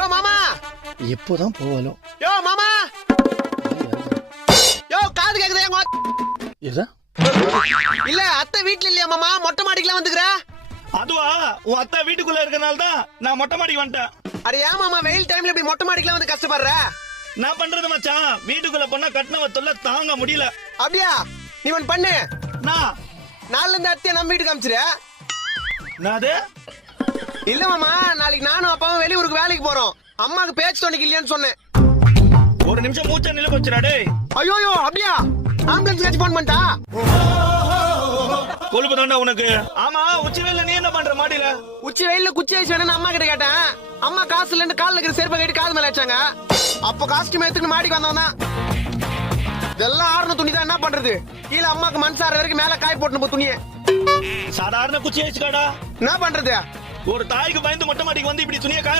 யோ மாமா! எப்போதான் போவாலும் யோ மாமா! யோ காது கேக்குதா எங்க இல்ல அத்தை வீட்ல இல்லையா மாமா? மொட்டை மாடிக்கெல்லாம் வந்துக்கிற? அதுவா? உன் அத்தா வீட்டுக்குள்ள இருக்கனால தான் நான் மொட்டை மாடிக்கு வந்துட்டேன். அட ஏன் மாமா? வெயில் டைம்ல இப்படி மொட்டை மாடிக்கெல்லாம் வந்து கஷ்டப்படுற? நான் பண்றது மச்சான் வீட்டுக்குள்ள போனா கட்டின தொல்லை தாங்க முடியல. அப்படியா? நீ ஒன்னு பண்ணு. நான் நாளைல இருந்து அத்தையை நம்ம வீட்டுக்கு அமிச்சிரு. நான் அது? இல்ல மாமா. அம்மாக்கு பேச்சு துணைக்கு இல்லையான்னு சொன்னேன். ஒரு நிமிஷம் மூச்சா நில வச்சுடா டேய். ஐயோ அப்படியா? ஆம்புலன்ஸ் கட்சி போன் பண்ணிட்டா? கொழுப்பு தாண்டா உனக்கு. ஆமா உச்சி வேலை நீ என்ன பண்ற மாடியில? உச்சி வெயில்ல குச்சி ஐஸ் வேணும்னு அம்மா கிட்ட கேட்டேன். அம்மா காசு இல்லன்னு கால்ல இருக்கிற செருப்பை கட்டி காது மேல வச்சாங்க. அப்ப காஸ்டியூம் எடுத்துட்டு மாடிக்கு வந்தவன் தான். இதெல்லாம் ஆறுன துணி தான் என்ன பண்றது? கீழே அம்மாக்கு மண் சார வரைக்கும் மேல காய் போட்டு போ துணியை. சாதாரண குச்சி ஆயிடுச்சுக்காடா என்ன பண்றது? ஒரு தாய்க்கு பயந்து மொட்டை மாடிக்கு வந்து இப்படி துணியை காய